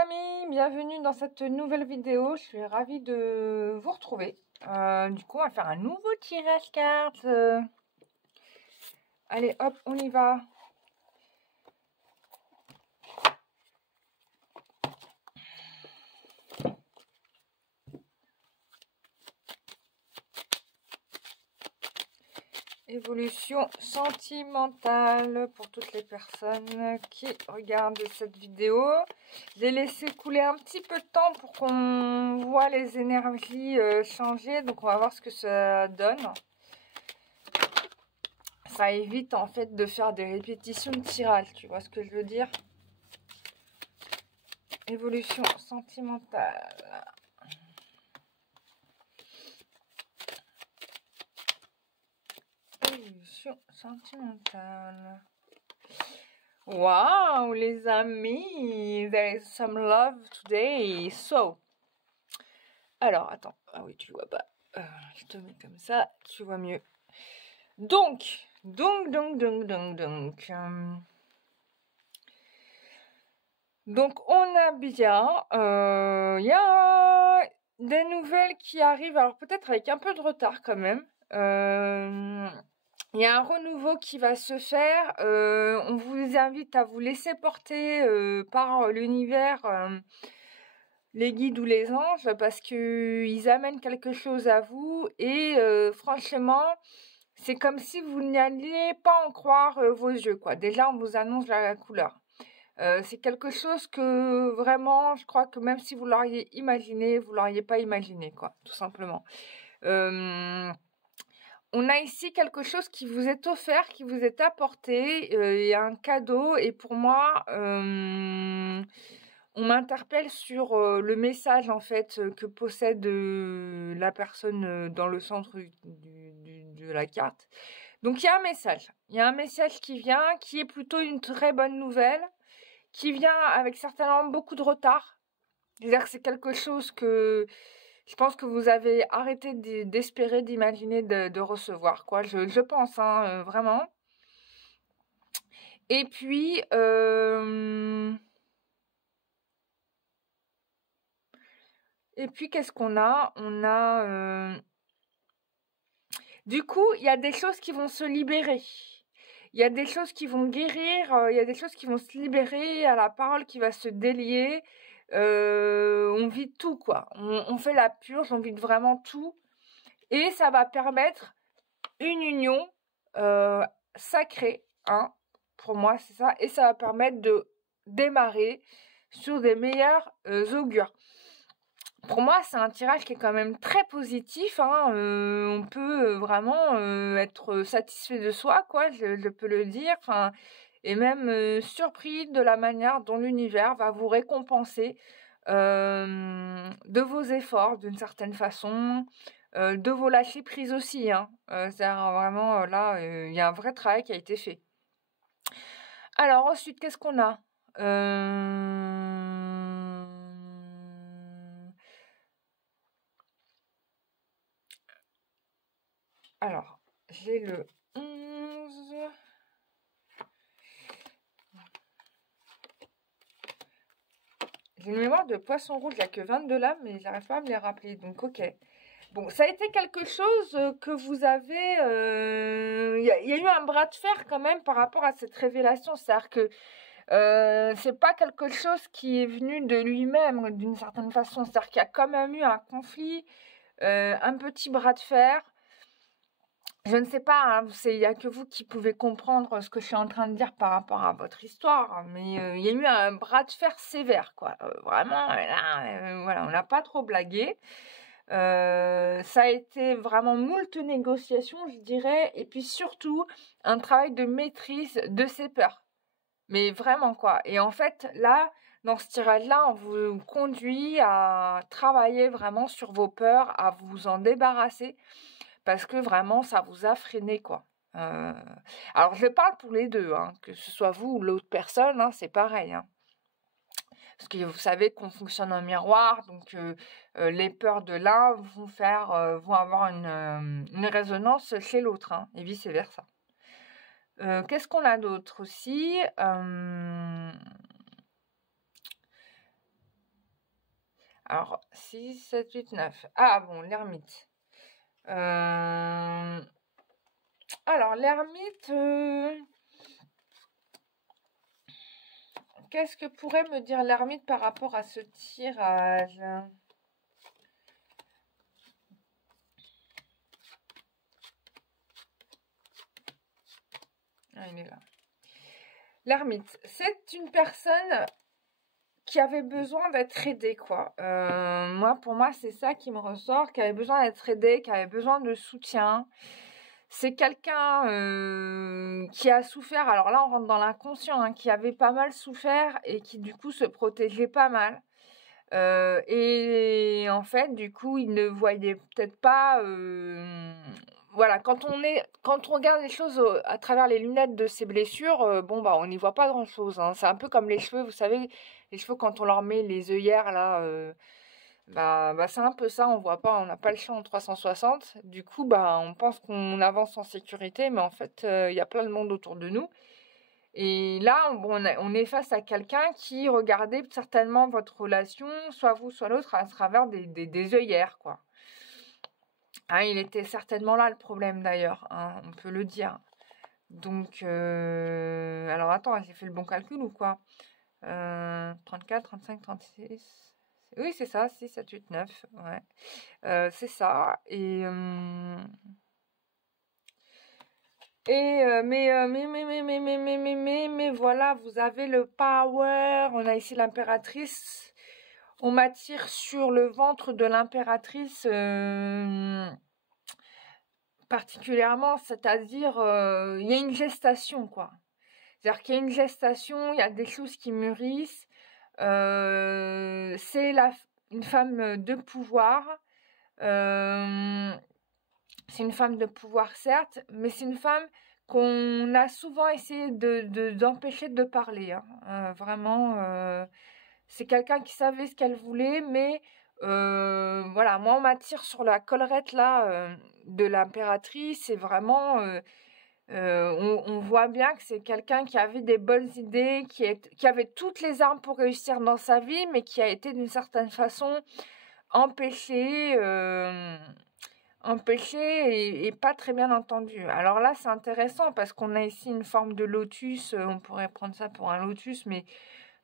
amis, bienvenue dans cette nouvelle vidéo. Je suis ravie de vous retrouver. Du coup, on va faire un nouveau tirage cartes. Allez, hop, on y va. Évolution sentimentale pour toutes les personnes qui regardent cette vidéo. J'ai laissé couler un petit peu de temps pour qu'on voit les énergies changer. Donc on va voir ce que ça donne. Ça évite en fait de faire des répétitions de tirage. Tu vois ce que je veux dire? Évolution sentimentale. Évolution sentimentale. Wow, les amis, there is some love today. So, alors, attends. Ah oui, tu le vois pas. Je te mets comme ça, tu vois mieux. Donc, on a bien, il y a des nouvelles qui arrivent, alors peut-être avec un peu de retard quand même. Il y a un renouveau qui va se faire. On vous invite à vous laisser porter par l'univers, les guides ou les anges, parce que ils amènent quelque chose à vous. Et franchement, c'est comme si vous n'alliez pas en croire vos yeux, quoi. Déjà, on vous annonce la couleur. C'est quelque chose que vraiment, je crois que même si vous l'auriez imaginé, vous l'auriez pas imaginé, quoi, tout simplement. On a ici quelque chose qui vous est offert, qui vous est apporté, il y a un cadeau, et pour moi, on m'interpelle sur le message en fait que possède la personne dans le centre de la carte. Donc il y a un message qui vient, qui est plutôt une très bonne nouvelle, qui vient avec certainement beaucoup de retard. C'est-à-dire que c'est quelque chose que je pense que vous avez arrêté d'espérer, d'imaginer de recevoir, quoi. Je pense, hein, vraiment. Et puis, qu'est-ce qu'on a? On a... Du coup, il y a des choses qui vont se libérer. Il y a des choses qui vont guérir, il y a des choses qui vont se libérer, il y a la parole qui va se délier. On vide tout, quoi. On fait la purge, on vide vraiment tout. Et ça va permettre une union sacrée, hein, pour moi, c'est ça. Et ça va permettre de démarrer sur des meilleurs augures. Pour moi, c'est un tirage qui est quand même très positif, hein. On peut vraiment être satisfait de soi, quoi, je peux le dire. Enfin, et même surpris de la manière dont l'univers va vous récompenser de vos efforts, d'une certaine façon, de vos lâcher prises aussi, hein. C'est-à-dire vraiment, là, il y a un vrai travail qui a été fait. Alors ensuite, qu'est-ce qu'on a? Alors, j'ai le 11. J'ai une mémoire de poisson rouge, il n'y a que 22 lames, mais j'arrive pas à me les rappeler, donc ok. Bon, ça a été quelque chose que vous avez... Il y a eu un bras de fer quand même par rapport à cette révélation. C'est-à-dire que c'est pas quelque chose qui est venu de lui-même d'une certaine façon. C'est-à-dire qu'il y a quand même eu un conflit, un petit bras de fer. Je ne sais pas, hein, il n'y a que vous qui pouvez comprendre ce que je suis en train de dire par rapport à votre histoire, mais il y a eu un bras de fer sévère, quoi. Vraiment, là, voilà, on n'a pas trop blagué. Ça a été vraiment moult négociations, je dirais, et puis surtout un travail de maîtrise de ses peurs. Mais vraiment, quoi. Et en fait, là, dans ce tirage-là, on vous conduit à travailler vraiment sur vos peurs, à vous en débarrasser, parce que vraiment, ça vous a freiné, quoi. Alors, je parle pour les deux, hein, que ce soit vous ou l'autre personne, hein, c'est pareil, hein. Parce que vous savez qu'on fonctionne en miroir, donc les peurs de l'un vont avoir une résonance chez l'autre, hein, et vice-versa. Qu'est-ce qu'on a d'autre aussi? Alors, 6, 7, 8, 9. Ah bon, l'ermite. Alors, l'ermite, qu'est-ce que pourrait me dire l'ermite par rapport à ce tirage? Ah, il est là. L'ermite, c'est une personne qui avait besoin d'être aidée, quoi. Pour moi, c'est ça qui me ressort, qui avait besoin d'être aidée, qui avait besoin de soutien. C'est quelqu'un qui a souffert, alors là on rentre dans l'inconscient, hein, qui avait pas mal souffert et qui du coup se protégeait pas mal. Et en fait, du coup, il ne voyait peut-être pas... voilà, quand on regarde les choses à travers les lunettes de ses blessures, bon bah on n'y voit pas grand-chose. Hein. C'est un peu comme les cheveux, vous savez, les cheveux quand on leur met les œillères là... c'est un peu ça, on voit pas, on n'a pas le champ en 360. Du coup, on pense qu'on avance en sécurité, mais en fait, il y a plein de monde autour de nous. Et là, on est face à quelqu'un qui regardait certainement votre relation, soit vous, soit l'autre, à travers des œillères, quoi. Hein, il était certainement là le problème d'ailleurs, hein, on peut le dire. Donc, alors attends, j'ai fait le bon calcul ou quoi 34, 35, 36... Oui, c'est ça, 6, 7, 8, 9. Ouais. C'est ça. Mais voilà, vous avez le power. On a ici l'impératrice. On m'attire sur le ventre de l'impératrice particulièrement, c'est-à-dire, il y a une gestation, quoi. C'est-à-dire qu'il y a une gestation, il y a des choses qui mûrissent. C'est une femme de pouvoir. C'est une femme de pouvoir, certes, mais c'est une femme qu'on a souvent essayé d'empêcher de parler. Hein. Vraiment, c'est quelqu'un qui savait ce qu'elle voulait, mais voilà, moi on m'attire sur la collerette là de l'impératrice. C'est vraiment... on voit bien que c'est quelqu'un qui avait des bonnes idées, qui avait toutes les armes pour réussir dans sa vie, mais qui a été d'une certaine façon empêché, et pas très bien entendu. Alors là, c'est intéressant parce qu'on a ici une forme de lotus. On pourrait prendre ça pour un lotus, mais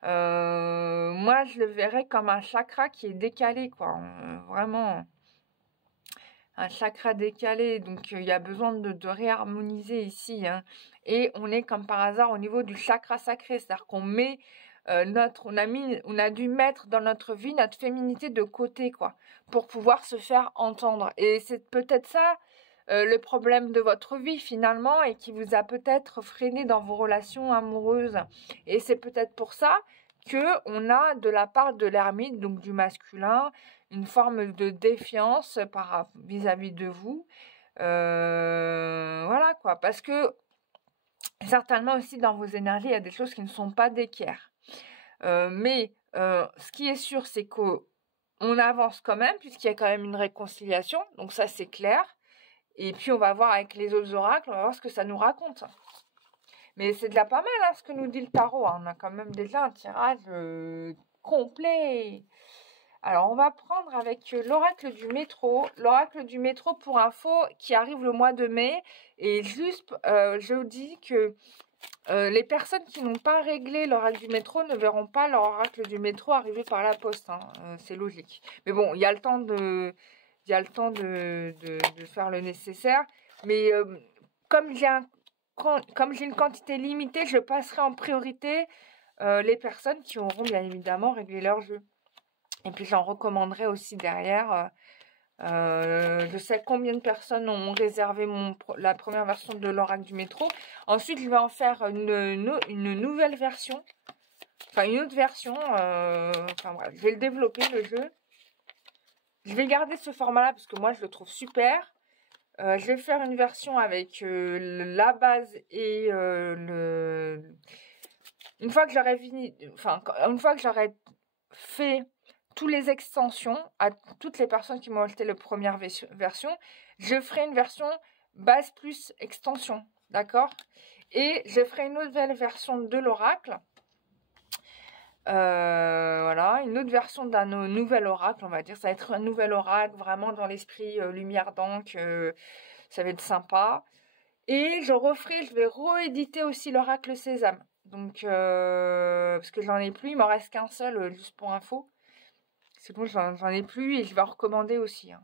moi, je le verrais comme un chakra qui est décalé, quoi. Vraiment... un chakra décalé, donc il y a besoin de réharmoniser ici. Hein. Et on est comme par hasard au niveau du chakra sacré, c'est-à-dire qu'on met on a dû mettre dans notre vie notre féminité de côté, quoi, pour pouvoir se faire entendre. Et c'est peut-être ça le problème de votre vie finalement, et qui vous a peut-être freiné dans vos relations amoureuses. Et c'est peut-être pour ça que on a de la part de l'ermite, donc du masculin, une forme de défiance vis-à-vis de vous. Voilà quoi, parce que certainement aussi dans vos énergies, il y a des choses qui ne sont pas d'équerre. Mais ce qui est sûr, c'est qu'on avance quand même, puisqu'il y a quand même une réconciliation, donc ça c'est clair. Et puis on va voir avec les autres oracles, on va voir ce que ça nous raconte. Mais c'est déjà pas mal hein, ce que nous dit le tarot. Hein. On a quand même déjà un tirage complet. Alors, on va prendre avec l'oracle du métro. L'oracle du métro, pour info, qui arrive le mois de mai. Et juste, je vous dis que les personnes qui n'ont pas réglé l'oracle du métro ne verront pas leur oracle du métro arriver par la poste. Hein. C'est logique. Mais bon, il y a le temps de faire le nécessaire. Mais comme j'ai une quantité limitée, je passerai en priorité les personnes qui auront bien évidemment réglé leur jeu. Et puis j'en recommanderai aussi derrière. Je sais combien de personnes ont réservé la première version de l'oracle du métro. Ensuite, je vais en faire une nouvelle version. Enfin, une autre version. Enfin bref, je vais le développer, le jeu. Je vais garder ce format-là parce que moi, je le trouve super. Je vais faire une version avec la base et une fois que j'aurai fini... Enfin, une fois que j'aurai fait... toutes les extensions à toutes les personnes qui m'ont acheté la première version, je ferai une version base plus extension, d'accord? Et je ferai une nouvelle version de l'oracle Voilà, une autre version d'un nouvel oracle, on va dire. Ça va être un nouvel oracle, vraiment dans l'esprit lumière d'encre. Ça va être sympa. Et je vais rééditer aussi l'oracle Sésame. Donc, parce que j'en ai plus, il m'en reste qu'un seul, juste pour info. C'est bon, j'en ai plus et je vais en recommander aussi. Hein.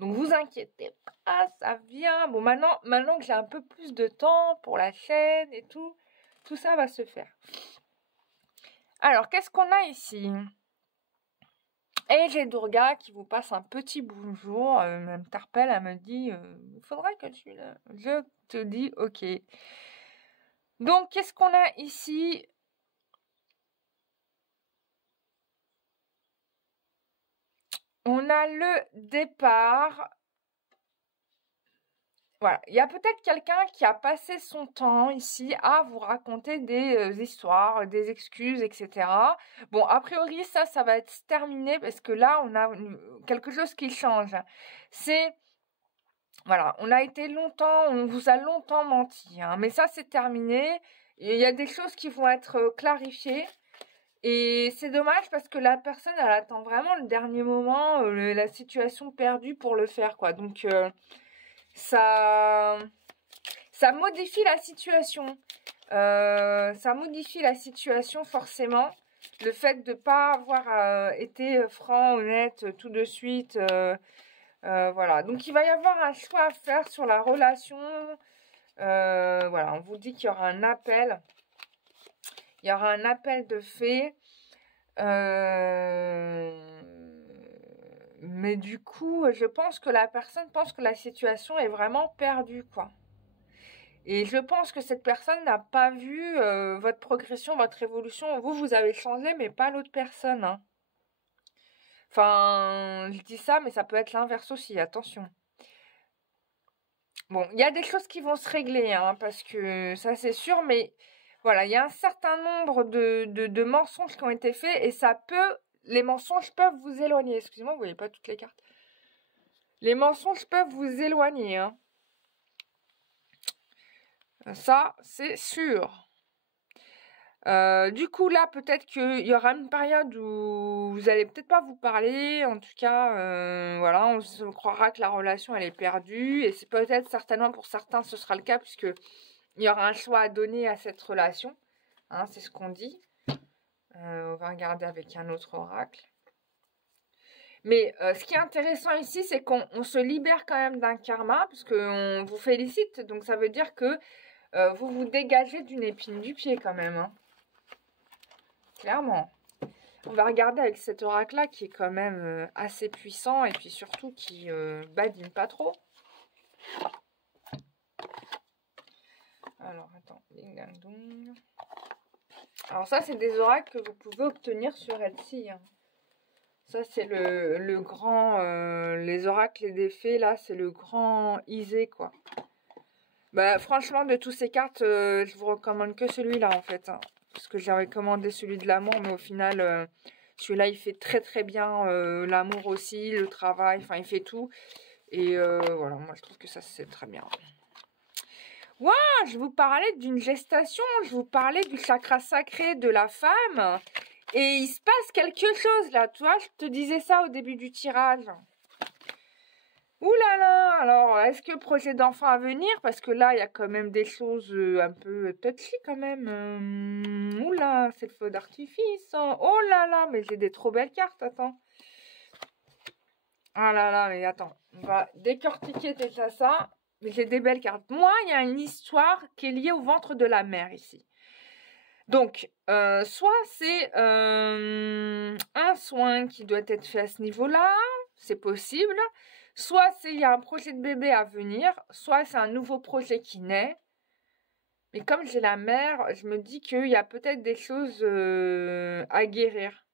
Donc, vous inquiétez pas, ça vient. Bon, maintenant que j'ai un peu plus de temps pour la chaîne et tout ça va se faire. Alors, qu'est-ce qu'on a ici? Et j'ai Durga qui vous passe un petit bonjour. Elle m'interpelle, elle me dit il faudrait que tu... Je te dis ok. Donc, qu'est-ce qu'on a ici? On a le départ. Voilà, il y a peut-être quelqu'un qui a passé son temps ici à vous raconter des histoires, des excuses, etc. Bon, a priori, ça va être terminé parce que là, on a quelque chose qui change. C'est, voilà, on vous a longtemps menti, hein, mais ça, c'est terminé. Il y a des choses qui vont être clarifiées. Et c'est dommage parce que la personne, elle attend vraiment le dernier moment, la situation perdue pour le faire, quoi. Donc, ça modifie la situation. Ça modifie la situation forcément. Le fait de ne pas avoir été franc, honnête tout de suite. Voilà. Donc, il va y avoir un choix à faire sur la relation. Voilà, on vous dit qu'il y aura un appel. Il y aura un appel de fait. Mais du coup, je pense que la personne pense que la situation est vraiment perdue, quoi. Et je pense que cette personne n'a pas vu votre progression, votre évolution. Vous avez changé, mais pas l'autre personne. Hein. Enfin, je dis ça, mais ça peut être l'inverse aussi, attention. Bon, il y a des choses qui vont se régler, hein, parce que ça c'est sûr, mais voilà, il y a un certain nombre de mensonges qui ont été faits et les mensonges peuvent vous éloigner. Excusez-moi, vous voyez pas toutes les cartes. Les mensonges peuvent vous éloigner, hein. Ça, c'est sûr. Du coup, là, peut-être qu'il y aura une période où vous allez peut-être pas vous parler. En tout cas, voilà, on se croira que la relation, elle est perdue. Et c'est peut-être, certainement, pour certains, ce sera le cas, puisque il y aura un choix à donner à cette relation. Hein, c'est ce qu'on dit. On va regarder avec un autre oracle. Mais ce qui est intéressant ici, c'est qu'on se libère quand même d'un karma, parce qu'on vous félicite. Donc, ça veut dire que vous vous dégagez d'une épine du pied quand même. Hein. Clairement. On va regarder avec cet oracle-là qui est quand même assez puissant et puis surtout qui badine pas trop. Alors, attends. Alors ça, c'est des oracles que vous pouvez obtenir sur Etsy. Hein. Ça, c'est le grand... les oracles des fées, là, c'est le grand Isé, quoi. Bah, franchement, de tous ces cartes, je vous recommande que celui-là, en fait. Hein. Parce que j'ai recommandé celui de l'amour, mais au final, celui-là, il fait très très bien l'amour aussi, le travail, enfin, il fait tout. Et voilà, moi, je trouve que ça, c'est très bien. Waouh, je vous parlais d'une gestation, je vous parlais du chakra sacré de la femme. Et il se passe quelque chose, là, tu vois, je te disais ça au début du tirage. Ouh là là, alors est-ce que projet d'enfant à venir? Parce que là, il y a quand même des choses un peu touchy quand même. Ouh là, c'est le feu d'artifice. Hein. Oh là là, mais j'ai des trop belles cartes, attends. Ah là là, mais attends, on va décortiquer déjà ça. Mais j'ai des belles cartes. Moi, il y a une histoire qui est liée au ventre de la mer ici. Donc, soit c'est un soin qui doit être fait à ce niveau-là, c'est possible. Soit il y a un projet de bébé à venir, soit c'est un nouveau projet qui naît. Mais comme j'ai la mère, je me dis qu'il y a peut-être des choses à guérir.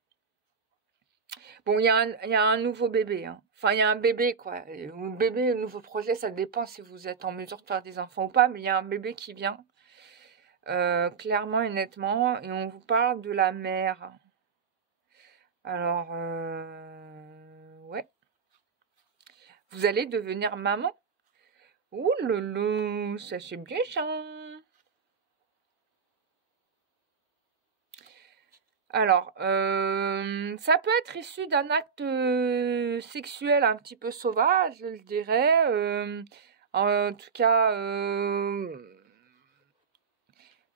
Bon, il y a un nouveau bébé. Hein. Enfin, il y a un bébé, quoi. Un bébé, un nouveau projet, ça dépend si vous êtes en mesure de faire des enfants ou pas. Mais il y a un bébé qui vient. Clairement et nettement. Et on vous parle de la mère. Alors, ouais. Vous allez devenir maman. Ouh loulou, ça c'est bien ça. Alors, ça peut être issu d'un acte sexuel un petit peu sauvage, je dirais. En tout cas,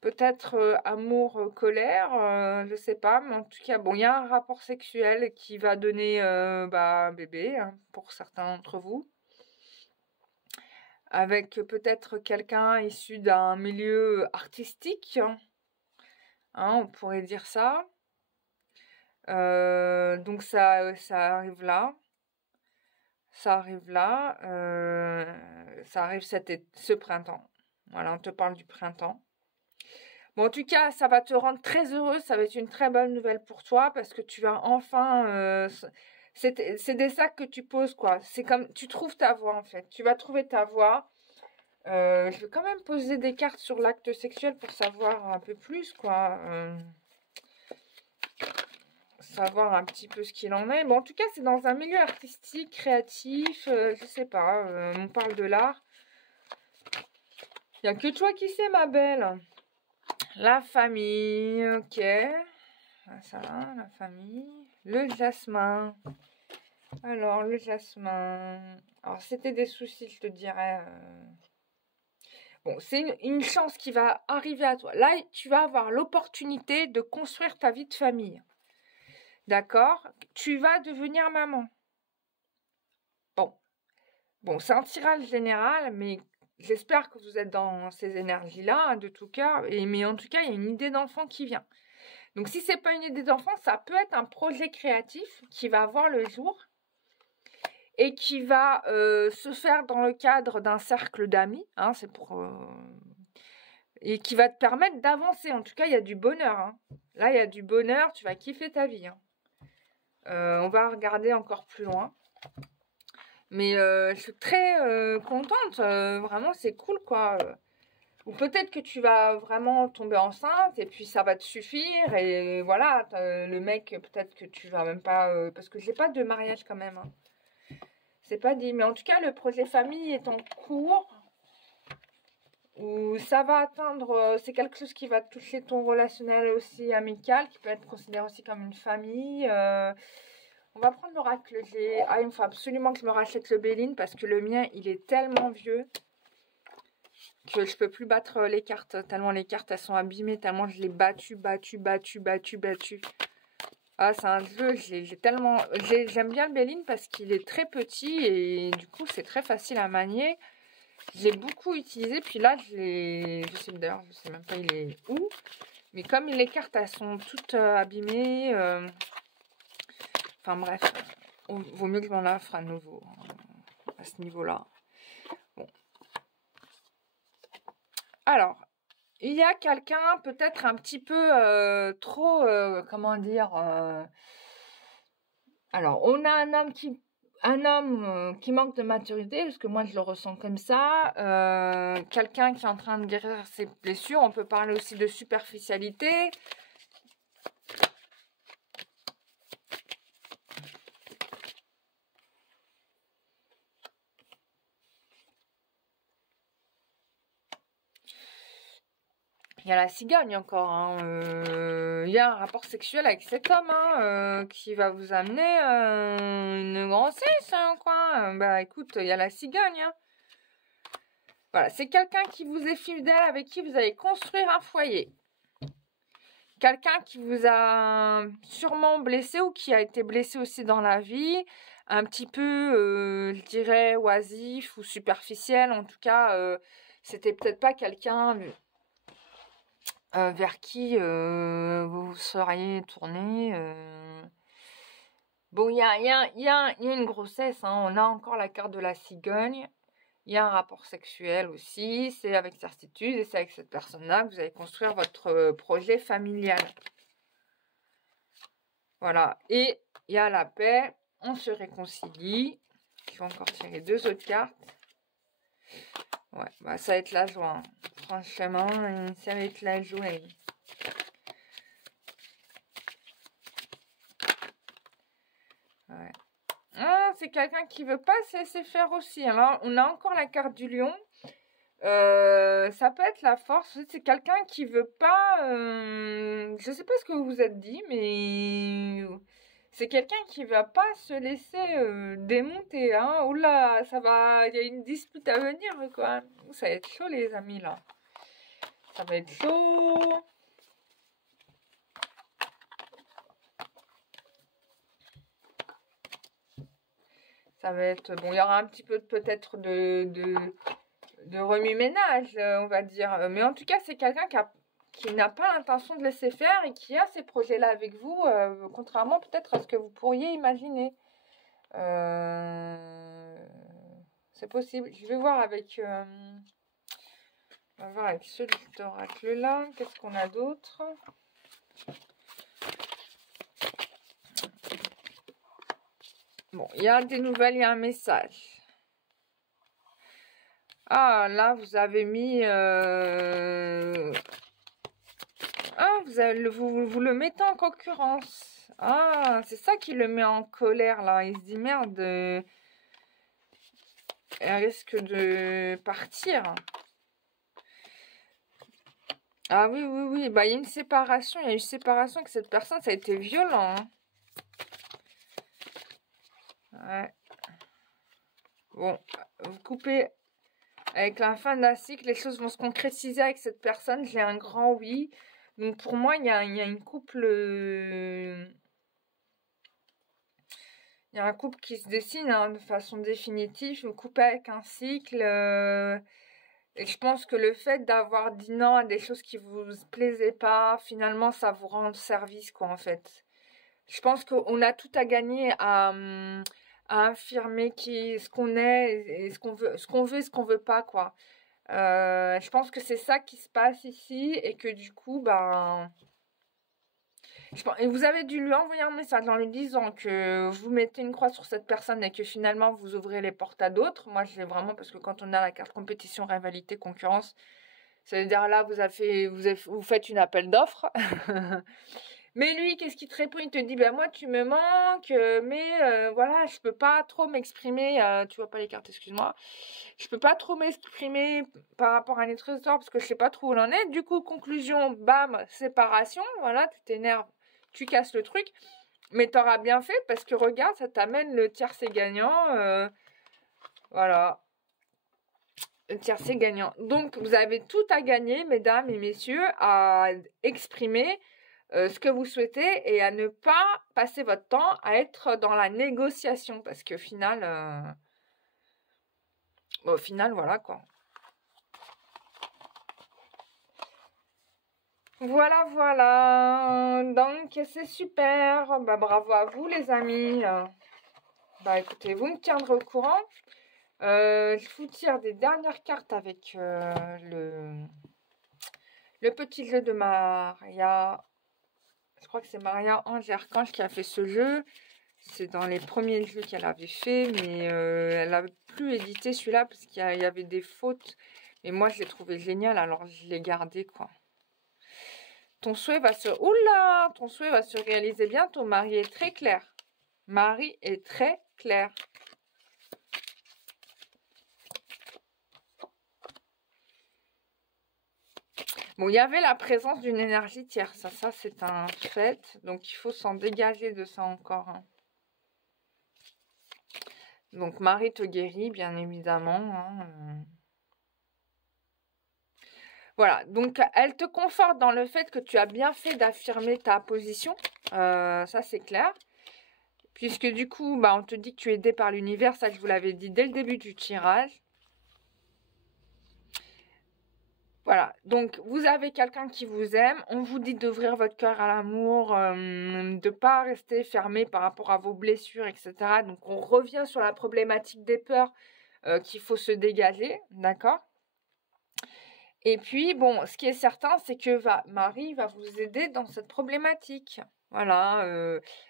peut-être amour, colère, je sais pas. Mais en tout cas, bon, il y a un rapport sexuel qui va donner bah, un bébé, hein, pour certains d'entre vous. Avec peut-être quelqu'un issu d'un milieu artistique, hein, on pourrait dire ça. Donc ça arrive là. Ça arrive là. Ça arrive ce printemps. Voilà, on te parle du printemps. Bon, en tout cas, ça va te rendre très heureuse. Ça va être une très bonne nouvelle pour toi parce que tu vas enfin... c'est des sacs que tu poses, quoi. C'est comme... Tu trouves ta voie, en fait. Tu vas trouver ta voie. Je vais quand même poser des cartes sur l'acte sexuel pour savoir un peu plus, quoi. Savoir un petit peu ce qu'il en est. Bon, en tout cas, c'est dans un milieu artistique, créatif, je sais pas, on parle de l'art. Il n'y a que toi qui sais, ma belle. La famille, ok. Ça va, la famille. Le jasmin. Alors, le jasmin. Alors, c'était des soucis, je te dirais. Bon, c'est une chance qui va arriver à toi. Là, tu vas avoir l'opportunité de construire ta vie de famille. D'accord? Tu vas devenir maman. Bon, c'est un tirage général, mais j'espère que vous êtes dans ces énergies-là, hein, de tout cœur. Mais en tout cas, il y a une idée d'enfant qui vient. Donc, si c'est pas une idée d'enfant, ça peut être un projet créatif qui va voir le jour et qui va se faire dans le cadre d'un cercle d'amis. Hein, c'est pour et qui va te permettre d'avancer. En tout cas, il y a du bonheur. Hein. Là, il y a du bonheur. Tu vas kiffer ta vie. Hein. On va regarder encore plus loin. Mais je suis très contente. Vraiment, c'est cool, quoi. Ou peut-être que tu vas vraiment tomber enceinte et puis ça va te suffire. Et voilà, le mec, peut-être que tu vas même pas... parce que j'ai pas de mariage quand même. Hein. C'est pas dit. Mais en tout cas, le projet famille est en cours. Où ça va atteindre... c'est quelque chose qui va toucher ton relationnel aussi amical, qui peut être considéré aussi comme une famille. On va prendre l'oracle G. Ah, il me faut absolument que je me rachète le Béline parce que le mien, il est tellement vieux que je peux plus battre les cartes. Tellement les cartes, elles sont abîmées, tellement je l'ai battu. Ah, c'est un jeu, j'ai tellement... J'aime bien le Béline parce qu'il est très petit et du coup, c'est très facile à manier. Je l'ai beaucoup utilisé, puis là, je sais d'ailleurs, je sais même pas il est où. Mais comme les cartes, elles sont toutes abîmées... Enfin bref, vaut mieux que je m'en offre à nouveau à ce niveau-là. Bon. Alors, il y a quelqu'un peut-être un petit peu trop, comment dire... Alors, on a un homme qui manque de maturité, parce que moi je le ressens comme ça. Quelqu'un qui est en train de guérir ses blessures. On peut parler aussi de superficialité. Il y a la cigogne encore. Hein. Il y a un rapport sexuel avec cet homme hein, qui va vous amener une grossesse, hein, quoi. Bah écoute, il y a la cigogne. Hein. Voilà, c'est quelqu'un qui vous est fidèle, avec qui vous allez construire un foyer. Quelqu'un qui vous a sûrement blessé ou qui a été blessé aussi dans la vie. Un petit peu, je dirais, oisif ou superficiel. En tout cas, c'était peut-être pas quelqu'un... vers qui vous seriez tourné. Bon, il y a une grossesse, hein, on a encore la carte de la cigogne. Il y a un rapport sexuel aussi, c'est avec certitude et c'est avec cette personne-là que vous allez construire votre projet familial. Voilà, et il y a la paix, on se réconcilie. Je vais encore tirer 2 autres cartes. Ouais, bah ça va être la joie. Hein. Franchement, ça va être la joie. Ouais. Ah, c'est quelqu'un qui veut pas se laisser faire aussi. Alors, on a encore la carte du lion. Ça peut être la force. C'est quelqu'un qui veut pas. Je sais pas ce que vous vous êtes dit, mais c'est quelqu'un qui va pas se laisser démonter. Hein. Oula, ça va. Il y a une dispute à venir, quoi. Ça va être chaud, les amis, là. Ça va être chaud. Ça va être. Bon, il y aura un petit peu peut-être de remue-ménage, on va dire. Mais en tout cas, c'est quelqu'un qui n'a pas l'intention de laisser faire et qui a ces projets-là avec vous, contrairement peut-être à ce que vous pourriez imaginer. C'est possible. Je vais voir avec... on va voir avec ce oracle-là. Qu'est-ce qu'on a d'autre? Bon, il y a des nouvelles, il y a un message. Ah, là, vous avez mis... Ah, vous le mettez en concurrence. Ah, c'est ça qui le met en colère, là. Il se dit, merde, elle risque de partir. Ah oui, oui, oui. Bah, il y a une séparation. Il y a eu une séparation avec cette personne. Ça a été violent. Hein. Ouais. Bon, vous coupez avec la fin d'un cycle. Les choses vont se concrétiser avec cette personne. J'ai un grand oui. Donc, pour moi, il y a une couple... Il y a un couple qui se dessine hein, de façon définitive. Vous coupez avec un cycle. Et je pense que le fait d'avoir dit non à des choses qui vous plaisaient pas, finalement, ça vous rend service, quoi, en fait. Je pense qu'on a tout à gagner à affirmer ce qu'on est et ce qu'on veut, ce qu'on veut pas, quoi. Je pense que c'est ça qui se passe ici et que du coup, ben... Et vous avez dû lui envoyer un message en lui disant que vous mettez une croix sur cette personne et que finalement vous ouvrez les portes à d'autres. Moi, je l'ai vraiment parce que quand on a la carte compétition, rivalité, concurrence, ça veut dire là, vous faites une appel d'offres. Mais lui, qu'est-ce qu'il te répond? Il te dit, ben moi, tu me manques, mais voilà, je peux pas trop m'exprimer. Tu vois pas les cartes, excuse-moi. Je peux pas trop m'exprimer par rapport à un autre histoire parce que je sais pas trop où l'on est. Du coup, conclusion, bam, séparation. Voilà, tu t'énerves, tu casses le truc. Mais t'auras bien fait parce que regarde, ça t'amène le tiercé gagnant. Voilà. Le tiercé gagnant. Donc, vous avez tout à gagner, mesdames et messieurs, à exprimer ce que vous souhaitez et à ne pas passer votre temps à être dans la négociation parce qu'au final, au final, voilà quoi. Voilà, voilà. Donc, c'est super. Bah, bravo à vous, les amis. Bah, écoutez, vous me tiendrez au courant. Je vous tire des dernières cartes avec le petit jeu de Maria. Je crois que c'est Maria Ange Archange qui a fait ce jeu. C'est dans les premiers jeux qu'elle avait fait, mais elle n'avait plus édité celui-là parce qu'il y avait des fautes. Et moi, je l'ai trouvé génial, alors je l'ai gardé, quoi. Ton souhait va se... Oula! Ton souhait va se réaliser bientôt. Marie est très claire. Marie est très claire. Bon, il y avait la présence d'une énergie tierce. Ça c'est un fait. Donc, il faut s'en dégager de ça encore. Hein. Donc, Marie te guérit, bien évidemment. Hein. Voilà. Donc, elle te conforte dans le fait que tu as bien fait d'affirmer ta position. Ça, c'est clair. Puisque du coup, bah, on te dit que tu es aidé par l'univers. Ça, je vous l'avais dit dès le début du tirage. Voilà, donc vous avez quelqu'un qui vous aime, on vous dit d'ouvrir votre cœur à l'amour, de ne pas rester fermé par rapport à vos blessures, etc. Donc on revient sur la problématique des peurs qu'il faut se dégager, d'accord? Et puis, bon, ce qui est certain, c'est que Marie va vous aider dans cette problématique. Voilà,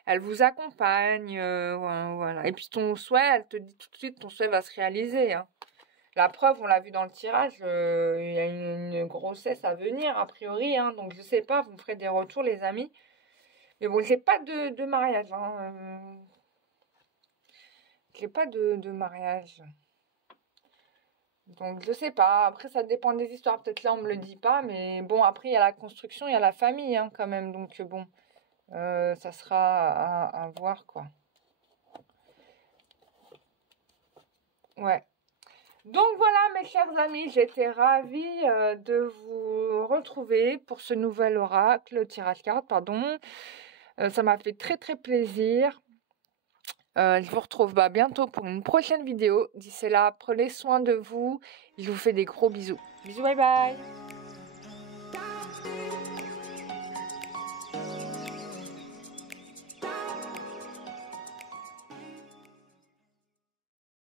elle vous accompagne, voilà. Et puis ton souhait, elle te dit tout de suite, ton souhait va se réaliser, hein. La preuve, on l'a vu dans le tirage, il y a une grossesse à venir, a priori. Hein, donc, je sais pas, vous me ferez des retours, les amis. Mais bon, j'ai pas de mariage. Hein, j'ai pas de mariage. Donc, je sais pas. Après, ça dépend des histoires. Peut-être là, on me le dit pas. Mais bon, après, il y a la construction, il y a la famille, hein, quand même. Donc, bon, ça sera à voir, quoi. Ouais. Donc voilà mes chers amis, j'étais ravie de vous retrouver pour ce nouvel oracle, tirage carte, pardon. Ça m'a fait très très plaisir. Je vous retrouve bientôt pour une prochaine vidéo. D'ici là, prenez soin de vous. Je vous fais des gros bisous. Bisous, bye bye.